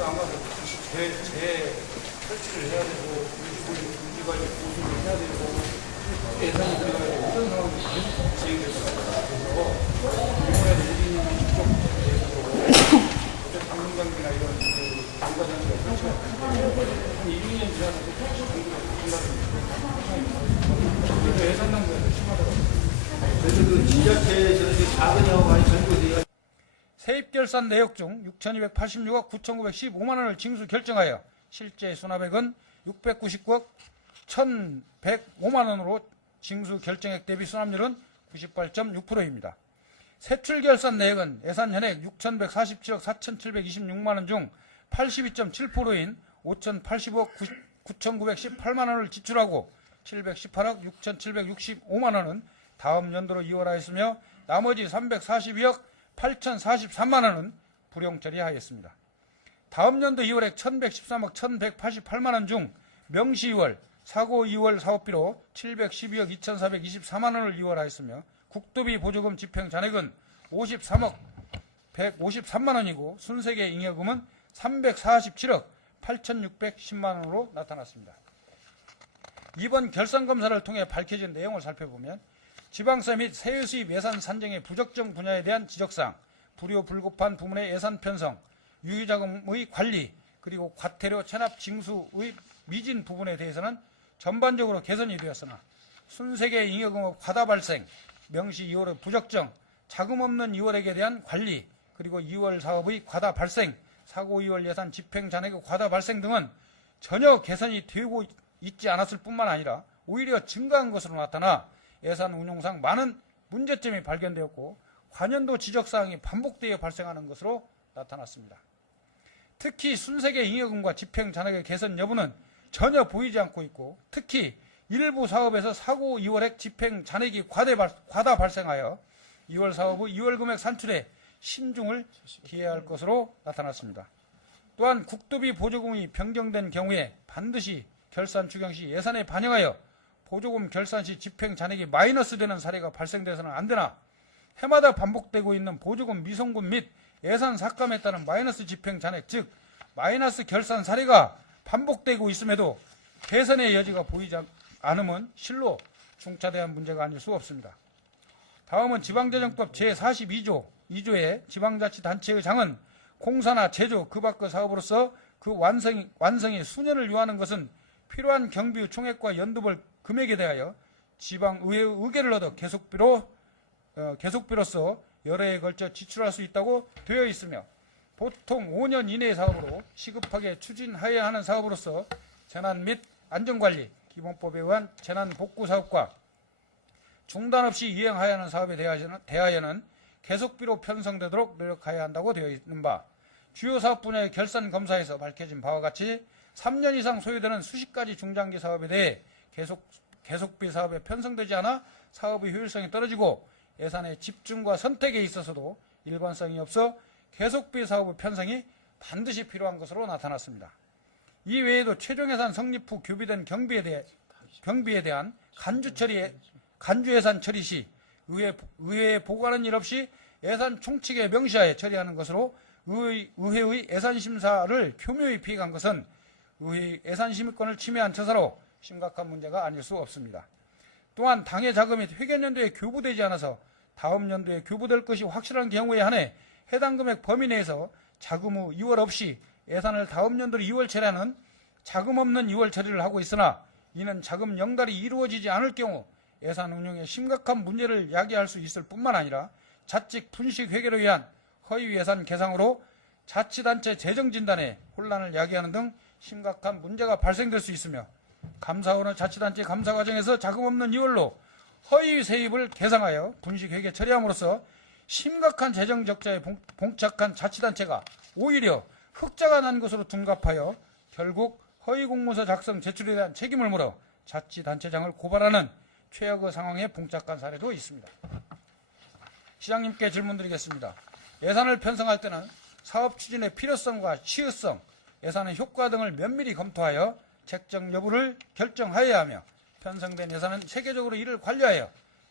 아마도 설치를 해야 되고, 유지관리 보수를 해야 되고, 예산이 들어가야 되고, 이런 상황이 계속 진행될 것 같아요. 그래서 이번에도 우리 이쪽 대해서도 방문장비나 이런 방과장비가 설치가 한 1, 2년 지나서 그래서 예산 낭비가 심하더라고요. 그래서 그 지자체에서 작은 영화 많이 전부돼요. 세입 결산 내역 중 6,286억 9,915만 원을 징수 결정하여 실제 수납액은 699억 1,105만 원으로 징수 결정액 대비 수납률은 98.6%입니다. 세출 결산 내역은 예산 현액 6,147억 4,726만 원 중 82.7%인 5,080억 9,918만 원을 지출하고 718억 6,765만 원은 다음 연도로 이월하였으며 나머지 342억 8,043만 원은 불용 처리하였습니다. 다음 연도 2월액 1,113억 1,188만 원 중 명시 2월, 사고 2월 사업비로 712억 2,424만 원을 이월하였으며 국도비 보조금 집행 잔액은 53억 153만 원이고 순세계 잉여금은 347억 8,610만 원으로 나타났습니다. 이번 결산검사를 통해 밝혀진 내용을 살펴보면 지방세 및 세외 수입 예산 산정의 부적정 분야에 대한 지적사항, 불효 불급한 부문의 예산 편성, 유유자금의 관리, 그리고 과태료 체납 징수의 미진 부분에 대해서는 전반적으로 개선이 되었으나 순세계 잉여금의 과다 발생, 명시 2월의 부적정, 자금 없는 2월액에 대한 관리, 그리고 2월 사업의 과다 발생, 사고 2월 예산 집행 잔액의 과다 발생 등은 전혀 개선이 되고 있지 않았을 뿐만 아니라 오히려 증가한 것으로 나타나 예산 운용상 많은 문제점이 발견되었고 관연도 지적사항이 반복되어 발생하는 것으로 나타났습니다. 특히 순세계 잉여금과 집행 잔액의 개선 여부는 전혀 보이지 않고 있고 특히 일부 사업에서 사고 2월액 집행 잔액이 과다 발생하여 2월 사업의 2월 금액 산출에 신중을 기해야 할 것으로 나타났습니다. 또한 국도비 보조금이 변경된 경우에 반드시 결산 추경 시 예산에 반영하여 보조금 결산 시 집행 잔액이 마이너스 되는 사례가 발생돼서는 안 되나 해마다 반복되고 있는 보조금 미송금 및 예산 삭감에 따른 마이너스 집행 잔액 즉 마이너스 결산 사례가 반복되고 있음에도 개선의 여지가 보이지 않음은 실로 중차대한 문제가 아닐 수 없습니다. 다음은 지방재정법 제42조 2조의 지방자치단체의 장은 공사나 제조 그 밖의 사업으로서 그 완성이 수년을 요하는 것은 필요한 경비 총액과 연두벌 금액에 대하여 지방의회의 의결을 얻어 계속비로서 여러 해에 걸쳐 지출할 수 있다고 되어 있으며 보통 5년 이내의 사업으로 시급하게 추진하여야 하는 사업으로서 재난 및 안전관리 기본법에 의한 재난복구사업과 중단 없이 이행하여야 하는 사업에 대하여는 계속비로 편성되도록 노력하여야 한다고 되어 있는 바 주요 사업 분야의 결산 검사에서 밝혀진 바와 같이 3년 이상 소요되는 수십 가지 중장기 사업에 대해 계속비 사업에 편성되지 않아 사업의 효율성이 떨어지고 예산의 집중과 선택에 있어서도 일관성이 없어 계속비 사업의 편성이 반드시 필요한 것으로 나타났습니다. 이 외에도 최종 예산 성립 후 교비된 경비에 대한 간주 예산 처리 시 의회에 보고하는 일 없이 예산 총칙에 명시하에 처리하는 것으로 의회의 예산 심사를 교묘히 피해간 것은 의회의 예산 심의권을 침해한 처사로 심각한 문제가 아닐 수 없습니다. 또한 당의 자금이 회계연도에 교부되지 않아서 다음 연도에 교부될 것이 확실한 경우에 한해 해당 금액 범위 내에서 자금 후 2월 없이 예산을 다음 연도로 2월 처리하는 자금 없는 2월 처리를 하고 있으나 이는 자금 영달이 이루어지지 않을 경우 예산 운용에 심각한 문제를 야기할 수 있을 뿐만 아니라 자칫 분식 회계로 위한 허위 예산 계상으로 자치단체 재정진단에 혼란을 야기하는 등 심각한 문제가 발생될 수 있으며 감사원은 자치단체 감사 과정에서 자금 없는 2월로 허위 세입을 계상하여 분식 회계 처리함으로써 심각한 재정 적자에 봉착한 자치단체가 오히려 흑자가 난 것으로 둔갑하여 결국 허위 공문서 작성 제출에 대한 책임을 물어 자치단체장을 고발하는 최악의 상황에 봉착한 사례도 있습니다. 시장님께 질문드리겠습니다. 예산을 편성할 때는 사업 추진의 필요성과 시의성, 예산의 효과 등을 면밀히 검토하여 책정 여부를 결정하여야 하며 편성된 예산은 체계적으로 이를 관리하여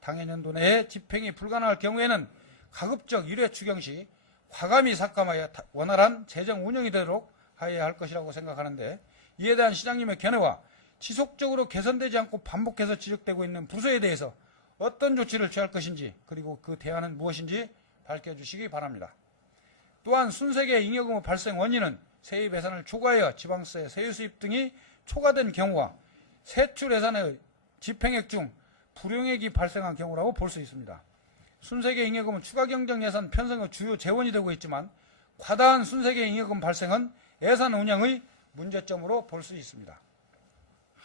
당해년도 내에 집행이 불가능할 경우에는 가급적 1회 추경 시 과감히 삭감하여 원활한 재정 운영이 되도록 하여야 할 것이라고 생각하는데, 이에 대한 시장님의 견해와 지속적으로 개선되지 않고 반복해서 지적되고 있는 부서에 대해서 어떤 조치를 취할 것인지, 그리고 그 대안은 무엇인지 밝혀주시기 바랍니다. 또한 순세계 잉여금 의 발생 원인은 세입 예산을 초과하여 지방세, 세유 수입 등이 초과된 경우와 세출 예산의 집행액 중 불용액이 발생한 경우라고 볼 수 있습니다. 순세계 잉여금은 추가 경정 예산 편성의 주요 재원이 되고 있지만, 과다한 순세계 잉여금 발생은 예산 운영의 문제점으로 볼 수 있습니다.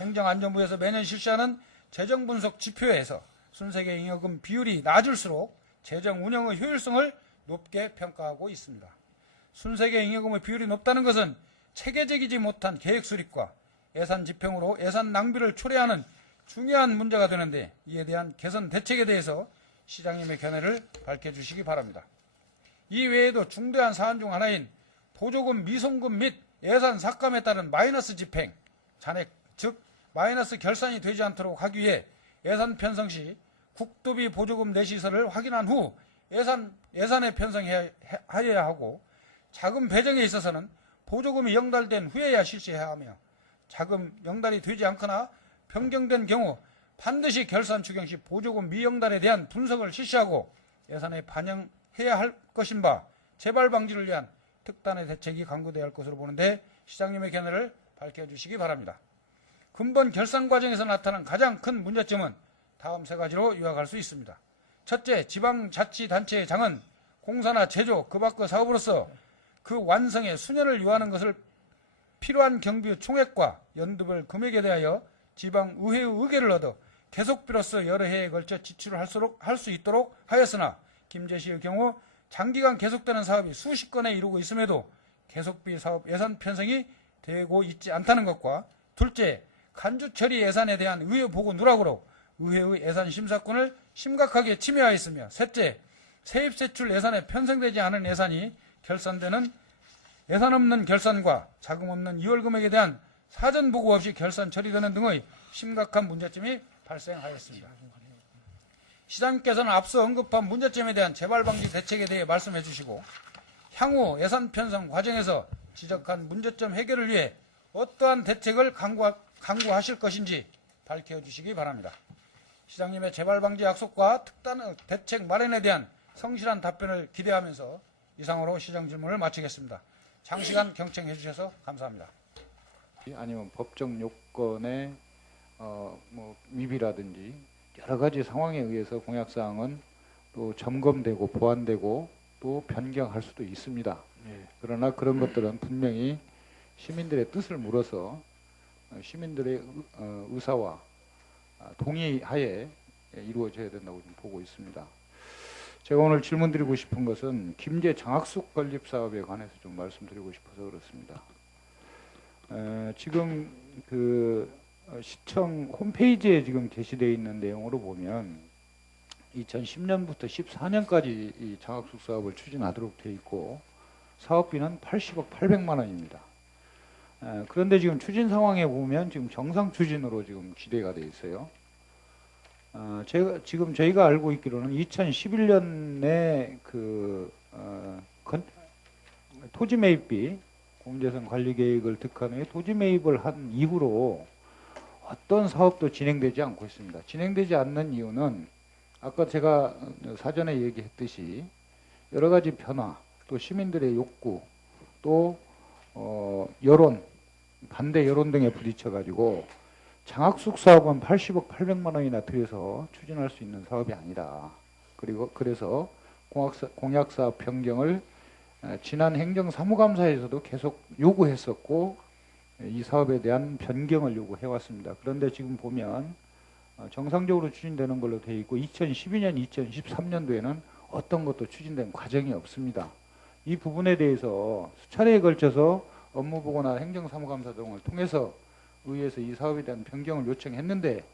행정안전부에서 매년 실시하는 재정 분석 지표에서 순세계 잉여금 비율이 낮을수록 재정 운영의 효율성을 높게 평가하고 있습니다. 순세계 잉여금의 비율이 높다는 것은 체계적이지 못한 계획 수립과 예산 집행으로 예산 낭비를 초래하는 중요한 문제가 되는데, 이에 대한 개선 대책에 대해서 시장님의 견해를 밝혀주시기 바랍니다. 이 외에도 중대한 사안 중 하나인 보조금 미송금 및 예산 삭감에 따른 마이너스 집행, 잔액, 즉 마이너스 결산이 되지 않도록 하기 위해 예산 편성 시 국도비 보조금 내시서를 확인한 후 예산에 편성하여야 하고, 자금 배정에 있어서는 보조금이 영달된 후에야 실시해야 하며, 자금 영달이 되지 않거나 변경된 경우 반드시 결산 추경 시 보조금 미영달에 대한 분석을 실시하고 예산에 반영해야 할 것인 바, 재발 방지를 위한 특단의 대책이 강구되어야 할 것으로 보는데, 시장님의 견해를 밝혀주시기 바랍니다. 근본 결산 과정에서 나타난 가장 큰 문제점은 다음 세 가지로 요약할 수 있습니다. 첫째, 지방자치단체의 장은 공사나 제조, 그 밖의 사업으로서 그 완성에 수년을 요하는 것을 필요한 경비 총액과 연도별 금액에 대하여 지방의회의 의결을 얻어 계속비로서 여러 해에 걸쳐 지출을 할 수 있도록 하였으나, 김제시의 경우 장기간 계속되는 사업이 수십 건에 이르고 있음에도 계속비 사업 예산 편성이 되고 있지 않다는 것과, 둘째, 간주 처리 예산에 대한 의회 보고 누락으로 의회의 예산 심사권을 심각하게 침해하였으며, 셋째, 세입 세출 예산에 편성되지 않은 예산이 결산되는 예산 없는 결산과 자금 없는 이월 금액에 대한 사전 보고 없이 결산 처리되는 등의 심각한 문제점이 발생하였습니다. 시장님께서는 앞서 언급한 문제점에 대한 재발 방지 대책에 대해 말씀해 주시고, 향후 예산 편성 과정에서 지적한 문제점 해결을 위해 어떠한 대책을 강구하실 것인지 밝혀주시기 바랍니다. 시장님의 재발 방지 약속과 특단 대책 마련에 대한 성실한 답변을 기대하면서 이상으로 시장 질문을 마치겠습니다. 장시간 경청해 주셔서 감사합니다. 아니면 법적 요건의 위비라든지 여러 가지 상황에 의해서 공약사항은 또 점검되고 보완되고 또 변경할 수도 있습니다. 그러나 그런 것들은 분명히 시민들의 뜻을 물어서 시민들의 의사와 동의하에 이루어져야 된다고 좀 보고 있습니다. 제가 오늘 질문드리고 싶은 것은 김제 장학숙 건립 사업에 관해서 좀 말씀드리고 싶어서 그렇습니다. 지금 그 시청 홈페이지에 지금 게시되어 있는 내용으로 보면 2010년부터 14년까지 이 장학숙 사업을 추진하도록 되어 있고, 사업비는 80억 800만 원입니다. 그런데 지금 추진 상황에 보면 지금 정상 추진으로 지금 기대가 되어 있어요. 저희가 알고 있기로는 2011년에 토지 매입비 공제성 관리 계획을 득한 후에 토지 매입을 한 이후로 어떤 사업도 진행되지 않고 있습니다. 진행되지 않는 이유는 아까 제가 사전에 얘기했듯이 여러 가지 변화, 또 시민들의 욕구, 또 여론, 반대 여론 등에 부딪혀 가지고 장학숙 사업은 80억 800만 원이나 들여서 추진할 수 있는 사업이 아니다. 그래서 공약사업 변경을 지난 행정사무감사에서도 계속 요구했었고, 이 사업에 대한 변경을 요구해왔습니다. 그런데 지금 보면 정상적으로 추진되는 걸로 되어 있고, 2012년, 2013년도에는 어떤 것도 추진된 과정이 없습니다. 이 부분에 대해서 수차례에 걸쳐서 업무보고나 행정사무감사 등을 통해서 의회에서 이 사업에 대한 변경을 요청했는데,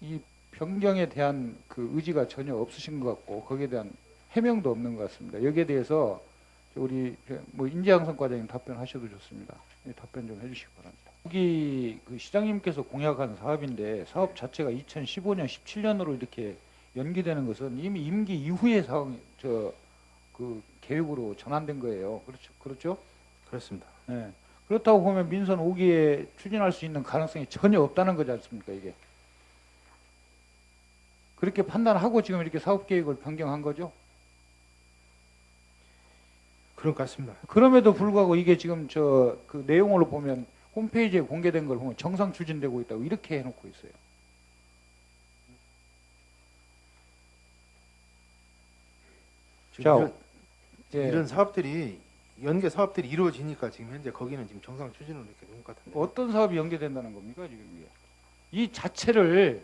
이 변경에 대한 그 의지가 전혀 없으신 것 같고, 거기에 대한 해명도 없는 것 같습니다. 여기에 대해서 우리 인재양성 과장님 답변하셔도 좋습니다. 답변 좀 해주시기 바랍니다. 여기 그 시장님께서 공약한 사업인데, 사업 자체가 2015년, 17년으로 이렇게 연기되는 것은 이미 임기 이후의 그 계획으로 전환된 거예요. 그렇죠? 그렇습니다. 예. 그렇다고 보면 민선 5기에 추진할 수 있는 가능성이 전혀 없다는 거지 않습니까, 이게. 그렇게 판단하고 지금 이렇게 사업 계획을 변경한 거죠. 그런 것 같습니다. 그럼에도 불구하고 이게 지금 그 내용으로 보면 홈페이지에 공개된 걸 보면 정상 추진되고 있다고 이렇게 해놓고 있어요. 지금 자, 이런, 예. 이런 사업들이 연계 사업들이 이루어지니까 지금 현재 거기는 지금 정상 추진으로 이렇게 된 것 같은데. 어떤 사업이 연계된다는 겁니까 지금 이게? 이 자체를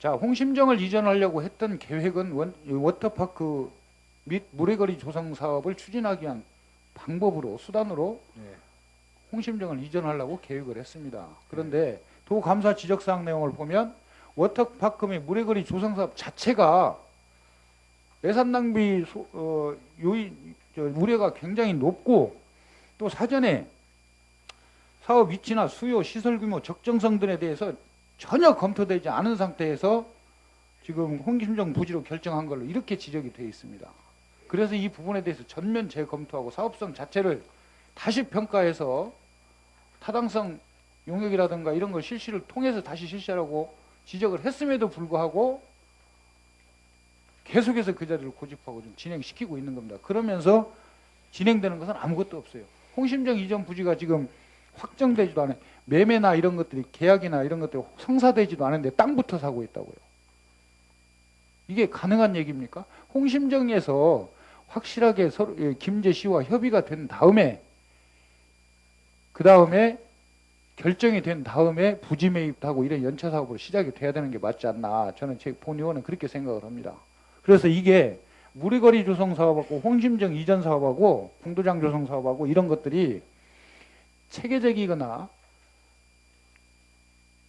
자 홍심정을 이전하려고 했던 계획은 워터파크 및 물의거리 조성 사업을 추진하기 위한 방법으로 수단으로 네. 홍심정을 이전하려고 계획을 했습니다. 그런데 도감사 지적사항 내용을 보면 워터파크 및 물의거리 조성 사업 자체가 예산 낭비 우려가 굉장히 높고 또 사전에 사업 위치나 수요, 시설 규모, 적정성 등에 대해서 전혀 검토되지 않은 상태에서 지금 홍심정 부지로 결정한 걸로 이렇게 지적이 되어 있습니다. 그래서 이 부분에 대해서 전면 재검토하고 사업성 자체를 다시 평가해서 타당성 용역이라든가 이런 걸 실시를 통해서 다시 실시하라고 지적을 했음에도 불구하고 계속해서 그 자리를 고집하고 좀 진행시키고 있는 겁니다. 그러면서 진행되는 것은 아무것도 없어요. 홍심정 이전 부지가 지금 확정되지도 않아요. 매매나 이런 것들이 계약이나 이런 것들이 성사되지도 않은데 땅부터 사고 있다고요. 이게 가능한 얘기입니까? 홍심정에서 확실하게 서로 김제시와 협의가 된 다음에 그 다음에 결정이 된 다음에 부지 매입하고 이런 연차 사업으로 시작이 돼야 되는 게 맞지 않나. 저는 제 본의원은 그렇게 생각을 합니다. 그래서 이게 물의거리 조성 사업하고 홍심정 이전 사업하고 공도장 조성 사업하고 이런 것들이 체계적이거나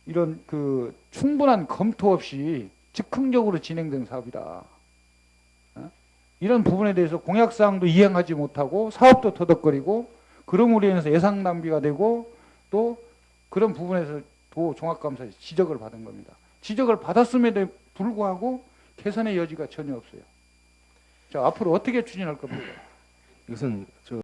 이런 그 충분한 검토 없이 즉흥적으로 진행된 사업이다. 이런 부분에 대해서 공약사항도 이행하지 못하고 사업도 터덕거리고 그럼으로 인해서 예산 낭비가 되고 또 그런 부분에서 도 종합감사에서 지적을 받은 겁니다. 지적을 받았음에도 불구하고 개선의 여지가 전혀 없어요. 자, 앞으로 어떻게 추진할 겁니까? 이것은